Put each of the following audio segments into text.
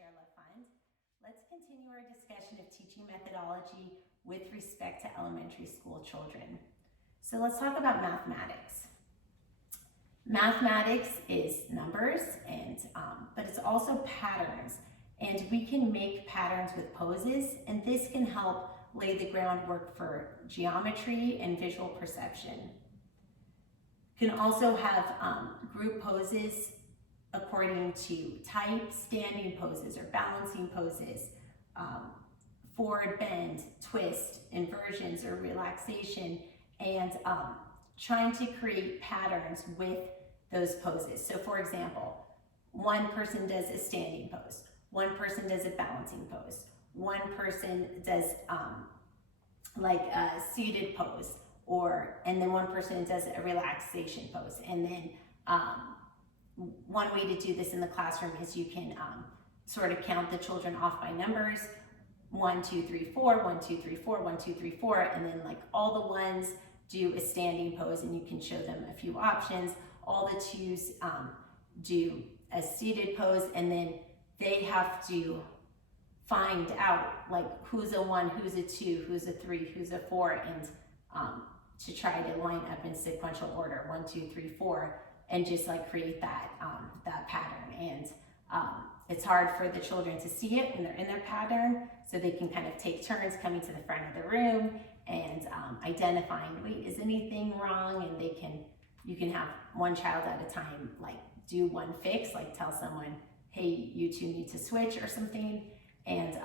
ShareLove.Fund. Let's continue our discussion of teaching methodology with respect to elementary school children. So let's talk about mathematics. Mathematics is numbers, but it's also patterns. And we can make patterns with poses, and this can help lay the groundwork for geometry and visual perception. You can also have group poses according to type, standing poses or balancing poses, forward bend, twist, inversions or relaxation, and trying to create patterns with those poses. So for example, one person does a standing pose, one person does a balancing pose, one person does like a seated pose, and then one person does a relaxation pose. And then one way to do this in the classroom is you can sort of count the children off by numbers. 1, 2, 3, 4, 1, 2, 3, 4, 1, 2, 3, 4, and then like all the ones do a standing pose, and you can show them a few options. All the twos do a seated pose, and then they have to find out like who's a 1, who's a 2, who's a 3, who's a 4, and to try to line up in sequential order, 1, 2, 3, 4, and just like create that that pattern. And it's hard for the children to see it when they're in their pattern, so they can kind of take turns coming to the front of the room and identifying, wait, is anything wrong? And you can have one child at a time like do one fix, like tell someone, hey, you two need to switch or something. And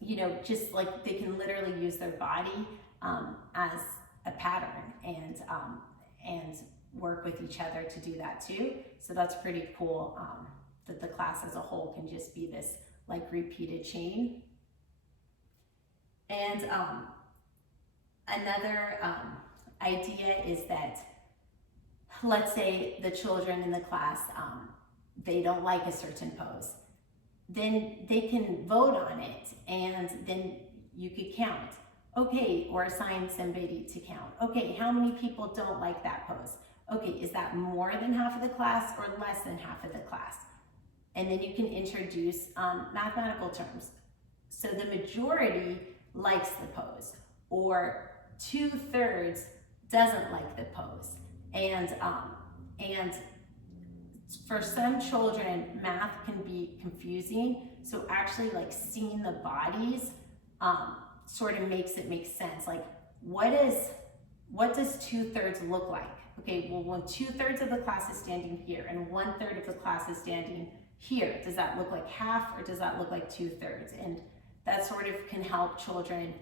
you know, just like they can literally use their body as a pattern and work with each other to do that too. So that's pretty cool, that the class as a whole can just be this like repeated chain. And another idea is that, let's say the children in the class, they don't like a certain pose. Then they can vote on it, and then you could count. Okay, or assign somebody to count. Okay, how many people don't like that pose? Okay, is that more than half of the class or less than half of the class? And then you can introduce mathematical terms. So the majority likes the pose, or 2/3 doesn't like the pose. And for some children, math can be confusing. So actually like seeing the bodies sort of makes it make sense. Like what does 2/3 look like? Okay, well when 2/3 of the class is standing here and 1/3 of the class is standing here, does that look like half or does that look like 2/3? And that sort of can help children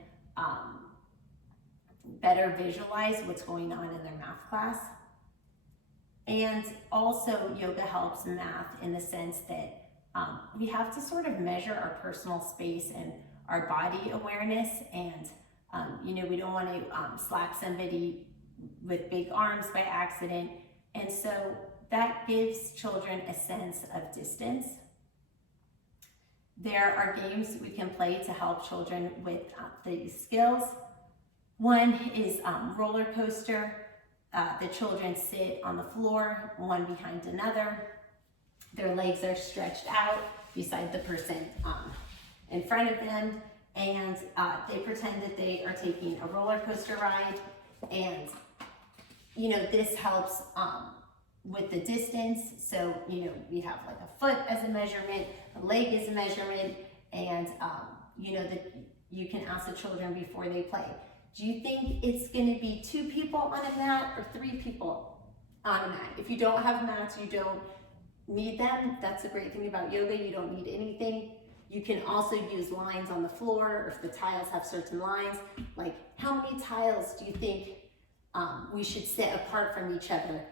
better visualize what's going on in their math class. And also yoga helps math in the sense that we have to sort of measure our personal space and our body awareness. And you know, we don't want to slap somebody with big arms by accident. And so that gives children a sense of distance. There are games we can play to help children with these skills. One is roller coaster. The children sit on the floor, one behind another. Their legs are stretched out beside the person in front of them, and they pretend that they are taking a roller coaster ride. And you know, this helps with the distance. So you know, we have like a foot as a measurement, a leg as a measurement, and you know, that you can ask the children before they play, do you think it's going to be 2 people on a mat or 3 people on a mat? If you don't have mats, you don't need them. That's the great thing about yoga. You don't need anything. You can also use lines on the floor, or if the tiles have certain lines, like how many tiles do you think we should sit apart from each other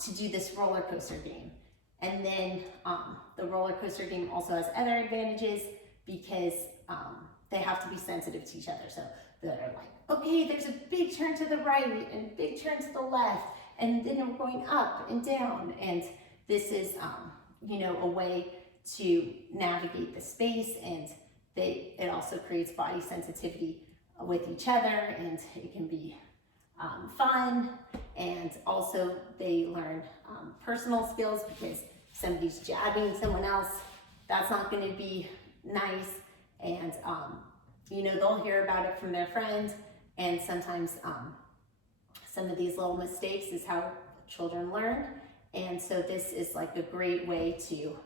to do this roller coaster game? And then the roller coaster game also has other advantages because they have to be sensitive to each other. So they're like, okay, there's a big turn to the right and a big turn to the left, and then we're going up and down. And this is, you know, a way to navigate the space, and it also creates body sensitivity with each other, and it can be fun. And also they learn personal skills, because somebody's jabbing someone else that's not going to be nice. And, you know, they'll hear about it from their friends, and sometimes some of these little mistakes is how children learn. And so this is like a great way to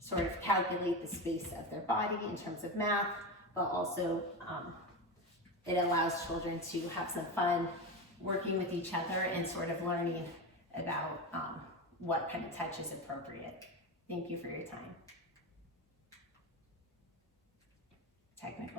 sort of calculate the space of their body in terms of math, but also it allows children to have some fun working with each other and sort of learning about what kind of touch is appropriate. Thank you for your time. Technical.